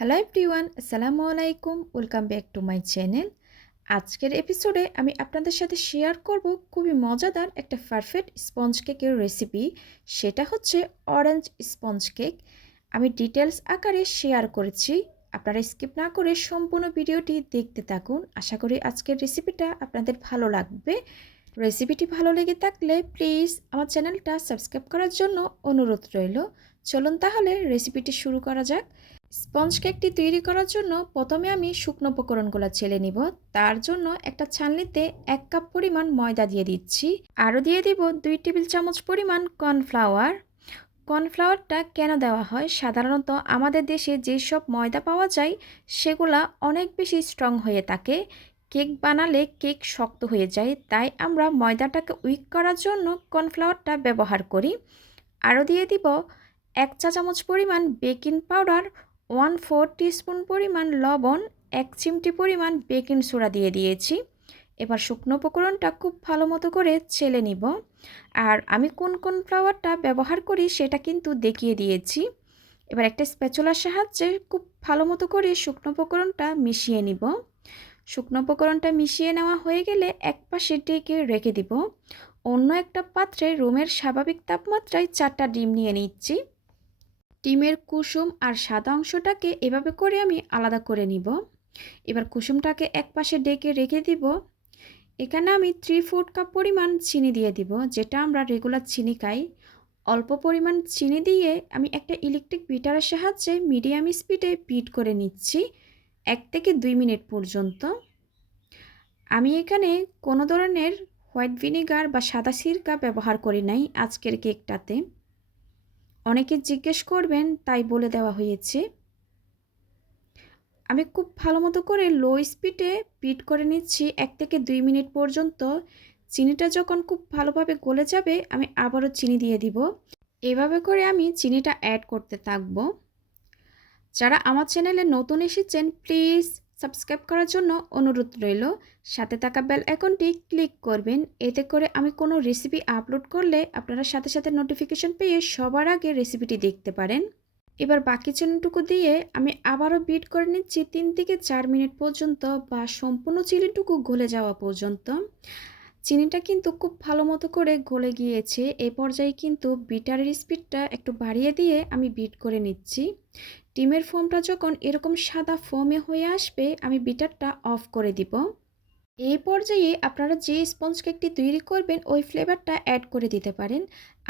Hello everyone, আসসালামু আলাইকুম। Welcome back to my channel. আজকের এপিসোডে আমি আপনাদের সাথে শেয়ার করব খুবই মজাদার একটা পারফেক্ট স্পঞ্জ কেকের রেসিপি। সেটা হচ্ছে অরেঞ্জ স্পঞ্জ কেক। আমি ডিটেলস আকারে শেয়ার করেছি। আপনারা স্কিপ না করে সম্পূর্ণ ভিডিওটি দেখতে থাকুন। আশা করি আজকের রেসিপিটা আপনাদের ভালো লাগবে। রেসিপিটি ভালো লেগে থাকলে প্লিজ আমার চ্যানেলটা সাবস্ক্রাইব করার জন্য অনুরোধ রইল। চলুন তাহলে রেসিপিটি শুরু করা যাক। স্পঞ্জ কেকটি তৈরি করার জন্য প্রথমে আমি শুকনো উপকরণগুলো ছেলে নিব। তার জন্য একটা ছাঁকনিতে 1 কাপ পরিমাণ ময়দা দিয়ে দিচ্ছি। আরও দিয়ে দিব 2 টেবিল চামচ পরিমাণ কর্নফ্লাওয়ার। কর্নফ্লাওয়ারটা কেন দেওয়া হয়? সাধারণত আমাদের দেশে যেসব ময়দা পাওয়া যায় সেগুলা অনেক বেশি স্ট্রং হয়ে থাকে। কেক বানালে কেক শক্ত হয়ে যায়, তাই আমরা ময়দাটাকে উইক করার জন্য কর্নফ্লাওয়ারটা ব্যবহার করি। আরও দিয়ে দিব 1 চা চামচ পরিমাণ বেকিং পাউডার, 1/4 টিস্পুন পরিমাণ লবণ, 1 চিমটি পরিমাণ বেকিং সোডা দিয়ে দিয়েছি। এবার শুকনো উপকরণটা খুব ভালো মতো করে ছেলে নিব। আর আমি কোন ফ্লাওয়ারটা ব্যবহার করি সেটা কিন্তু দেখিয়ে দিয়েছি। এবার একটা স্প্যাচুলার সাহায্যে খুব ভালো মতো করে শুকনো উপকরণটা মিশিয়ে নিব। শুকনো উপকরণটা মিশিয়ে নেওয়া হয়ে গেলে এক পাশে ঢেকে রেখে দিব। অন্য একটা পাত্রে রুমের স্বাভাবিক তাপমাত্রায় 4টা ডিম নিয়ে নিচ্ছি। ডিমের কুসুম আর সাদা অংশটাকে এভাবে করে আমি আলাদা করে নিব। এবার কুসুমটাকে এক পাশে ঢেকে রেখে দিব। এখানে আমি 3/4 কাপ পরিমাণ চিনি দিয়ে দিব, যেটা আমরা রেগুলার চিনি খাই। অল্প পরিমাণ চিনি দিয়ে আমি একটা ইলেকট্রিক বিটারের সাহায্যে মিডিয়াম স্পিডে বিট করে নিচ্ছি 1 থেকে 2 মিনিট পর্যন্ত। আমি এখানে কোনো ধরনের হোয়াইট ভিনেগার বা সাদা সিরকা ব্যবহার করি নাই আজকের কেকটাতে। অনেকে জিজ্ঞেস করবেন তাই বলে দেওয়া হয়েছে। আমি খুব ভালো মতো করে লো স্পিডে বিট করে নিচ্ছি 1 থেকে 2 মিনিট পর্যন্ত। চিনিটা যখন খুব ভালোভাবে গলে যাবে আমি আবারও চিনি দিয়ে দিব। এভাবে করে আমি চিনিটা অ্যাড করতে থাকবো। যারা আমার চ্যানেলে নতুন এসেছেন প্লিজ সাবস্ক্রাইব করার জন্য অনুরোধ রইল। সাথে থাকা বেল আইকনটি ক্লিক করবেন, এতে করে আমি কোনো রেসিপি আপলোড করলে আপনারা সাথে সাথে নোটিফিকেশন পেয়ে সবার আগে রেসিপিটি দেখতে পারেন। এবার বাকি চিনিটুকু দিয়ে আমি আবারও বিট করে নিচ্ছি 3 থেকে 4 মিনিট পর্যন্ত, বা সম্পূর্ণ চিনিটুকু গলে যাওয়া পর্যন্ত। চিনিটা কিন্তু খুব ভালো মতো করে গলে গিয়েছে। এই পর্যায়ে কিন্তু বিটারের স্পিডটা একটু বাড়িয়ে দিয়ে আমি বিট করে নিচ্ছি। ডিমের ফোমটা যখন এরকম সাদা ফোমে হয়ে আসবে আমি বিটারটা অফ করে দিব। এই পর্যায়ে আপনারা যে স্পঞ্জ কেকটি তৈরি করবেন ওই ফ্লেভারটা অ্যাড করে দিতে পারেন।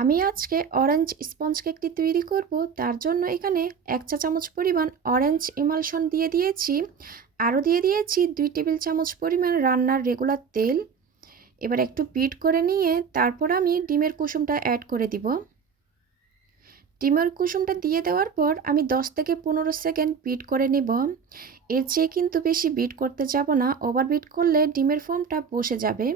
আমি আজকে অরেঞ্জ স্পঞ্জ কেকটি তৈরি করব, তার জন্য এখানে 1 চা চামচ পরিমাণ অরেঞ্জ ইমালশন দিয়ে দিয়েছি। আরও দিয়ে দিয়েছি 2 টেবিল চামচ পরিমাণ রান্নার রেগুলার তেল। এবার একটু বিট করে নিয়ে তারপর আমি ডিমের কুসুমটা অ্যাড করে দিব। ডিমের কুসুমটা দিয়ে দেওয়ার পর আমি 10 থেকে 15 সেকেন্ড বিট করে নেব। এর চেয়ে কিন্তু বেশি বিট করতে যাব না, ওভার বিট করলে ডিমের ফোমটা বসে যাবে।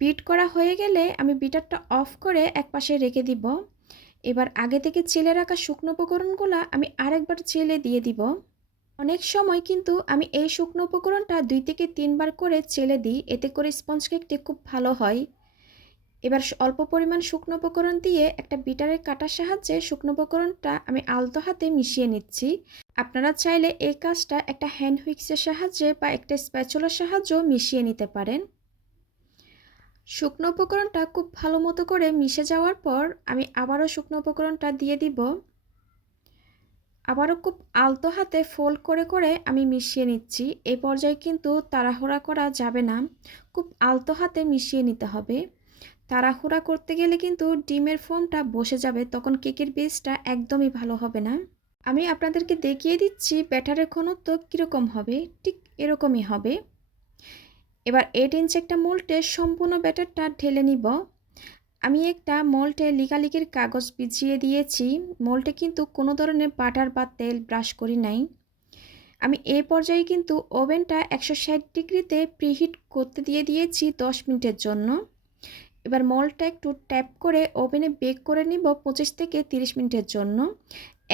বিট করা হয়ে গেলে আমি বিটারটা অফ করে একপাশে রেখে দিব। এবার আগে থেকে চেলে রাখা শুকনো উপকরণগুলো আমি আরেকবার চেলে দিয়ে দিব। অনেক সময় কিন্তু আমি এই শুকনো উপকরণটা 2 থেকে 3 বার করে চেলে দিই, এতে করে স্পঞ্জ কেকটি খুব ভালো হয়। এবার অল্প পরিমাণ শুকনো উপকরণ দিয়ে একটা বিটারের কাটার সাহায্যে শুকনো উপকরণটা আমি আলতো হাতে মিশিয়ে নিচ্ছি। আপনারা চাইলে এই কাজটা একটা হ্যান্ড হুইক্সের সাহায্যে বা একটা স্প্যাচুলার সাহায্যেও মিশিয়ে নিতে পারেন। শুকনো উপকরণটা খুব ভালো মতো করে মিশে যাওয়ার পর আমি আবারও শুকনো উপকরণটা দিয়ে দিব। আবারও খুব আলতো হাতে ফোল্ড করে করে আমি মিশিয়ে নিচ্ছি। এই পর্যায়ে কিন্তু তাড়াহুড়া করা যাবে না, খুব আলতো হাতে মিশিয়ে নিতে হবে। তাড়াহুড়া করতে গেলে কিন্তু ডিমের ফোমটা বসে যাবে, তখন কেকের বেসটা একদমই ভালো হবে না। আমি আপনাদেরকে দেখিয়ে দিচ্ছি ব্যাটারের ঘনত্ব কীরকম হবে, ঠিক এরকমই হবে। এবার 8 ইঞ্চ একটা মোল্ডে সম্পূর্ণ ব্যাটারটা ঢেলে নিব। আমি একটা মোল্ডে লিকালিকির কাগজ বিছিয়ে দিয়েছি। মোল্ডে কিন্তু কোনো ধরনের বাটার বা তেল ব্রাশ করি নাই। আমি এই পর্যায়ে কিন্তু ওভেনটা 160 ডিগ্রিতে প্রিহিট করতে দিয়ে দিয়েছি 10 মিনিটের জন্য। এবার মোল্ডটা একটু ট্যাপ করে ওভেনে বেক করে নিব 25 থেকে 30 মিনিটের জন্য।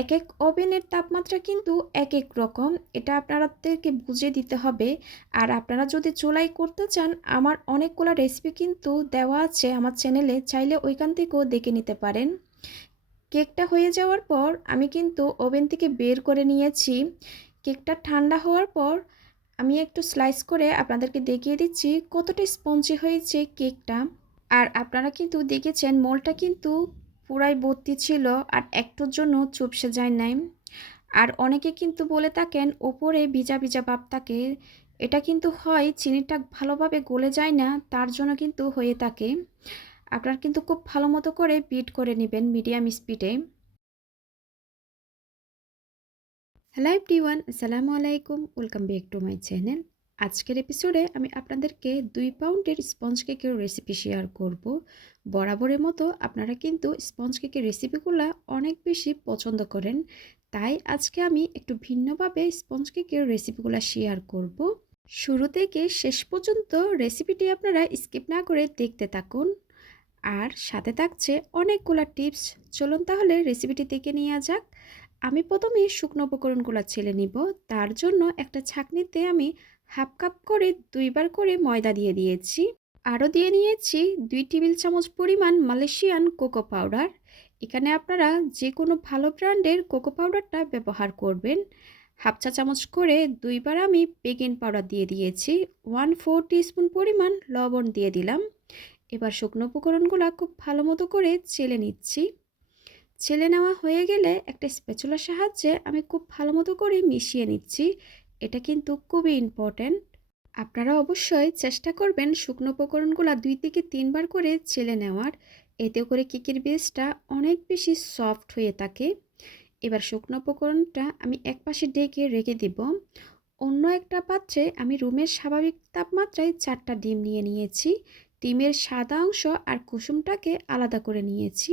এক এক ওভেনের তাপমাত্রা কিন্তু এক এক রকম, এটা আপনাদেরকে বুঝে দিতে হবে। আর আপনারা যদি চুলায় করতে চান, আমার অনেকগুলো রেসিপি কিন্তু দেওয়া আছে আমার চ্যানেলে, চাইলে ওইখান থেকেও দেখে নিতে পারেন। কেকটা হয়ে যাওয়ার পর আমি কিন্তু ওভেন থেকে বের করে নিয়েছি। কেকটা ঠান্ডা হওয়ার পর আমি একটু স্লাইস করে আপনাদেরকে দেখিয়ে দিচ্ছি কতটা স্পঞ্জি হয়েছে কেকটা। আর আপনারা কিন্তু দেখেছেন মোলটা কিন্তু পুরাই ভর্তি ছিল আর একটুর জন্য চুপসে যায় নাই। আর অনেকে কিন্তু বলে থাকেন ওপরে ভিজা ভিজা ভাব থাকে, এটা কিন্তু হয় চিনিটা ভালোভাবে গলে যায় না, তার জন্য কিন্তু হয়ে থাকে। আপনারা কিন্তু খুব ভালো মতো করে বিট করে নেবেন মিডিয়াম স্পিডে। হ্যালো এভরিওয়ান, আসসালামু আলাইকুম, welcome back to my channel. আজকের এপিসোডে আমি আপনাদেরকে 2 পাউন্ডের স্পঞ্জ কেকের রেসিপি শেয়ার করব। বরাবরের মতো আপনারা কিন্তু স্পঞ্জ কেকের রেসিপিগুলো অনেক বেশি পছন্দ করেন, তাই আজকে আমি একটু ভিন্নভাবে স্পঞ্জ কেকের রেসিপিগুলো শেয়ার করব। শুরু থেকে শেষ পর্যন্ত রেসিপিটি আপনারা স্কিপ না করে দেখতে থাকুন। আর সাথে থাকছে অনেকগুলা টিপস। চলুন তাহলে রেসিপিটি দেখে নেওয়া যাক। আমি প্রথমে শুকনো উপকরণগুলো ছেলে নিব। তার জন্য একটা ছাঁকনিতে আমি হাফ কাপ করে 2বার করে ময়দা দিয়ে দিয়েছি। আরও দিয়ে নিয়েছি 2 টেবিল চামচ পরিমাণ মালয়েশিয়ান কোকো পাউডার। এখানে আপনারা যে কোনো ভালো ব্র্যান্ডের কোকো পাউডারটা ব্যবহার করবেন। হাফ চা চামচ করে 2বার আমি বেকিং পাউডার দিয়ে দিয়েছি। 1/4 টিস্পুন পরিমাণ লবণ দিয়ে দিলাম। এবার শুকনো উপকরণগুলো খুব ভালো মতো করে চেলে নিচ্ছি। চেলে নেওয়া হয়ে গেলে একটা স্প্যাচুলার সাহায্যে আমি খুব ভালো মতো করে মিশিয়ে নিচ্ছি। এটা কিন্তু খুবই ইম্পর্ট্যান্ট। আপনারা অবশ্যই চেষ্টা করবেন শুকনো উপকরণগুলো 2 থেকে 3বার করে চেলে নেওয়ার, এতে করে কেকের বেসটা অনেক বেশি সফট হয়ে থাকে। এবার শুকনো উপকরণটা আমি একপাশে ঢেকে রেখে দিব। অন্য একটা পাত্রে আমি রুমের স্বাভাবিক তাপমাত্রায় 4টা ডিম নিয়ে নিয়েছি। ডিমের সাদা অংশ আর কুসুমটাকে আলাদা করে নিয়েছি।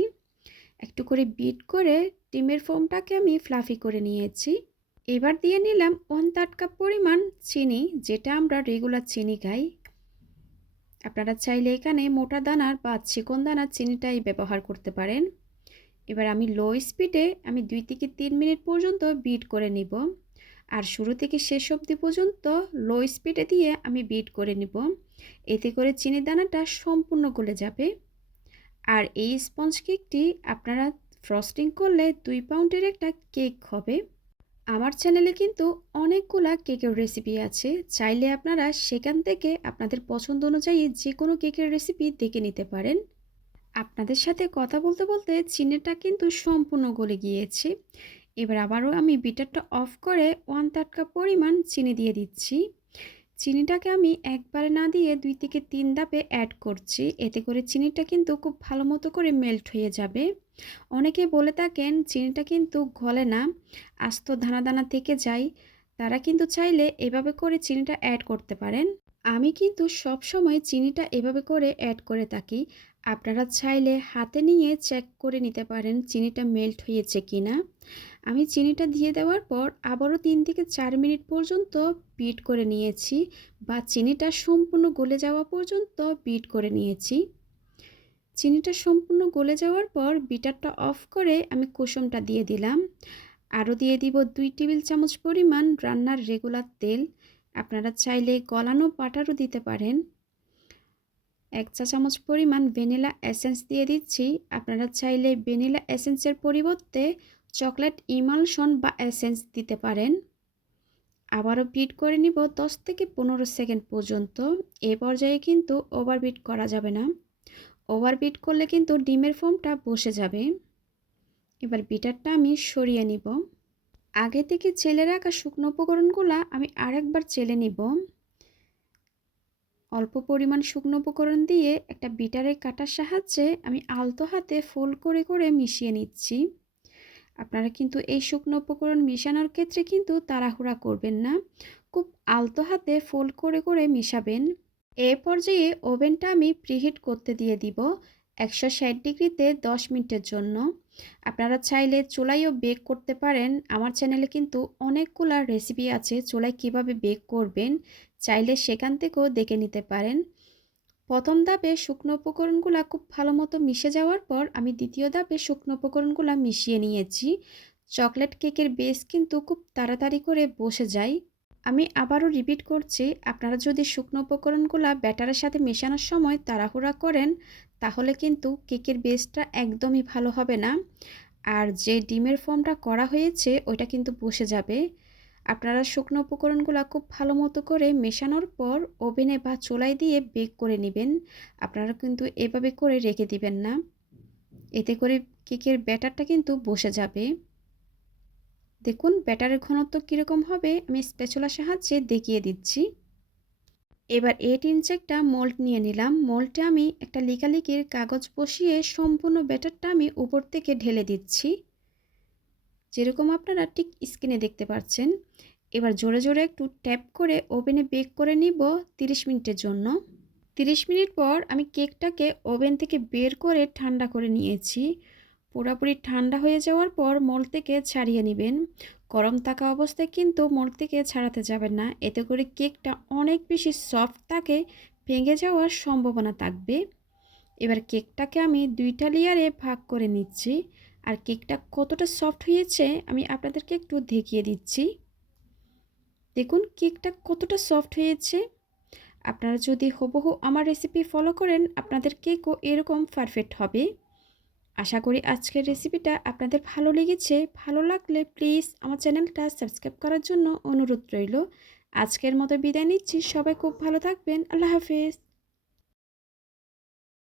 একটু করে বিট করে ডিমের ফোমটাকে আমি ফ্লাফি করে নিয়েছি। এবার দিয়ে নিলাম 1/3 কাপ পরিমাণ চিনি, যেটা আমরা রেগুলার চিনি খাই। আপনারা চাইলে এখানে মোটা দানার বা চিকন দানার চিনিটাই ব্যবহার করতে পারেন। এবার আমি লো স্পিডে 2 থেকে 3 মিনিট পর্যন্ত বিট করে নিব। আর শুরু থেকে শেষ অবধি পর্যন্ত লো স্পিডে দিয়ে আমি বিট করে নিব। এতে করে চিনির দানাটা সম্পূর্ণ গলে যাবে। আর এই স্পঞ্জ কেকটি আপনারা ফ্রস্টিং করলে 2 পাউন্ডের একটা কেক হবে। আমার চ্যানেলে কিন্তু অনেকগুলা কেকের রেসিপি আছে, চাইলে আপনারা সেখান থেকে আপনাদের পছন্দ অনুযায়ী যে কোনো কেকের রেসিপি দেখে নিতে পারেন। আপনাদের সাথে কথা বলতে বলতে চিনিটা কিন্তু সম্পূর্ণ গলে গিয়েছে। এবার আবারও আমি বিটারটা অফ করে 1/3 কাপ পরিমাণ চিনি দিয়ে দিচ্ছি। চিনিটাকে আমি একবারে না দিয়ে 2 থেকে 3 ধাপে অ্যাড করছি, এতে করে চিনিটা কিন্তু খুব ভালো মতো করে মেল্ট হয়ে যাবে। অনেকে বলে থাকেন চিনিটা কিন্তু গলে না, আস্ত দানা দানা থেকে যায়। তারা কিন্তু চাইলে এভাবে করে চিনিটা অ্যাড করতে পারেন। আমি কিন্তু সব সময় চিনিটা এভাবে করে অ্যাড করে থাকি। আপনারা চাইলে হাতে নিয়ে চেক করে নিতে পারেন চিনিটা মেল্ট হয়েছে কিনা। আমি চিনিটা দিয়ে দেওয়ার পর আবারও 3 থেকে 4 মিনিট পর্যন্ত বিট করে নিয়েছি, বা চিনিটা সম্পূর্ণ গলে যাওয়া পর্যন্ত বিট করে নিয়েছি। চিনিটা সম্পূর্ণ গলে যাওয়ার পর বিটারটা অফ করে আমি কুসুমটা দিয়ে দিলাম। আরও দিয়ে দিব 2 টেবিল চামচ পরিমাণ রান্নার রেগুলার তেল। আপনারা চাইলে গলানো বাটারও দিতে পারেন। 1 চা চামচ পরিমাণ ভ্যানিলা এসেন্স দিয়ে দিচ্ছি। আপনারা চাইলে ভ্যানিলা এসেন্সের পরিবর্তে চকলেট ইমালশন বা এসেন্স দিতে পারেন। আবারও বিট করে নিব 10 থেকে 15 সেকেন্ড পর্যন্ত। এ পর্যায়ে কিন্তু ওভারবিট করা যাবে না, ওভারবিট করলে কিন্তু ডিমের ফোমটা বসে যাবে। এবার বিটারটা আমি সরিয়ে নিব। আগে থেকে চেলে রাখা শুকনো উপকরণগুলো আমি আরেকবার চেলে নিব। অল্প পরিমাণ শুকনো উপকরণ দিয়ে একটা বিটারের কাটার সাহায্যে আমি আলতো হাতে ফোল্ড করে করে মিশিয়ে নিচ্ছি। আপনারা কিন্তু এই শুকনো উপকরণ মিশানোর ক্ষেত্রে কিন্তু তাড়াহুড়া করবেন না, খুব আলতো হাতে ফোল্ড করে করে মিশাবেন। এ পর্যায়ে ওভেনটা আমি প্রিহিট করতে দিয়ে দিব 160 ডিগ্রিতে 10 মিনিটের জন্য। আপনারা চাইলে চুলায়ও বেক করতে পারেন। আমার চ্যানেলে কিন্তু অনেকগুলো রেসিপি আছে চুলায় কিভাবে বেক করবেন, চাইলে সেখান থেকেও দেখে নিতে পারেন। প্রথম ধাপে শুকনো উপকরণগুলো খুব ভালো মতো মিশে যাওয়ার পর আমি দ্বিতীয় ধাপে শুকনো উপকরণগুলো মিশিয়ে নিয়েছি। চকলেট কেকের বেস কিন্তু খুব তাড়াতাড়ি করে বসে যায়। আমি আবারও রিপিট করছি, আপনারা যদি শুকনো উপকরণগুলো ব্যাটারের সাথে মেশানোর সময় তাড়াহুড়া করেন, তাহলে কিন্তু কেকের বেসটা একদমই ভালো হবে না। আর যে ডিমের ফর্মটা করা হয়েছে ওইটা কিন্তু বসে যাবে। আপনারা শুকনো উপকরণগুলো খুব ভালো মতো করে মেশানোর পর ওভেনে বা চুলায় দিয়ে বেক করে নেবেন। আপনারা কিন্তু এভাবে করে রেখে দিবেন না, এতে করে কেকের ব্যাটারটা কিন্তু বসে যাবে। দেখুন ব্যাটারের ঘনত্ব কীরকম হবে আমি স্প্যাচুলার সাহায্যে দেখিয়ে দিচ্ছি। এবার 8 ইঞ্চি একটা মোল্ড নিয়ে নিলাম। মোল্ডে আমি একটা লিকালিকির কাগজ বসিয়ে সম্পূর্ণ ব্যাটারটা আমি উপর থেকে ঢেলে দিচ্ছি, যেরকম আপনারা ঠিক স্ক্রিনে দেখতে পাচ্ছেন। এবার জোরে জোরে একটু ট্যাপ করে ওভেনে বেক করে নিব 30 মিনিটের জন্য। 30 মিনিট পর আমি কেকটাকে ওভেন থেকে বের করে ঠান্ডা করে নিয়েছি। পুরোপুরি ঠান্ডা হয়ে যাওয়ার পর মোল্ড থেকে ছাড়িয়ে নেবেন। গরম থাকা অবস্থায় কিন্তু মোল্ড থেকে ছাড়াতে যাবেন না, এতে করে কেকটা অনেক বেশি সফট থাকে, ভেঙে যাওয়ার সম্ভাবনা থাকবে। এবার কেকটাকে আমি 2টা লেয়ারে ভাগ করে নিচ্ছি। আর কেকটা কতটা সফট হয়েছে আমি আপনাদেরকে একটু দেখিয়ে দিচ্ছি। দেখুন কেকটা কতটা সফট হয়েছে। আপনারা যদি হুবহু আমার রেসিপি ফলো করেন আপনাদের কেকও এরকম পারফেক্ট হবে। আশা করি আজকের রেসিপিটা আপনাদের ভালো লেগেছে। ভালো লাগলে প্লিজ আমার চ্যানেলটা সাবস্ক্রাইব করার জন্য অনুরোধ রইল। আজকের মতো বিদায় নিচ্ছি। সবাই খুব ভালো থাকবেন। আল্লাহ হাফেজ।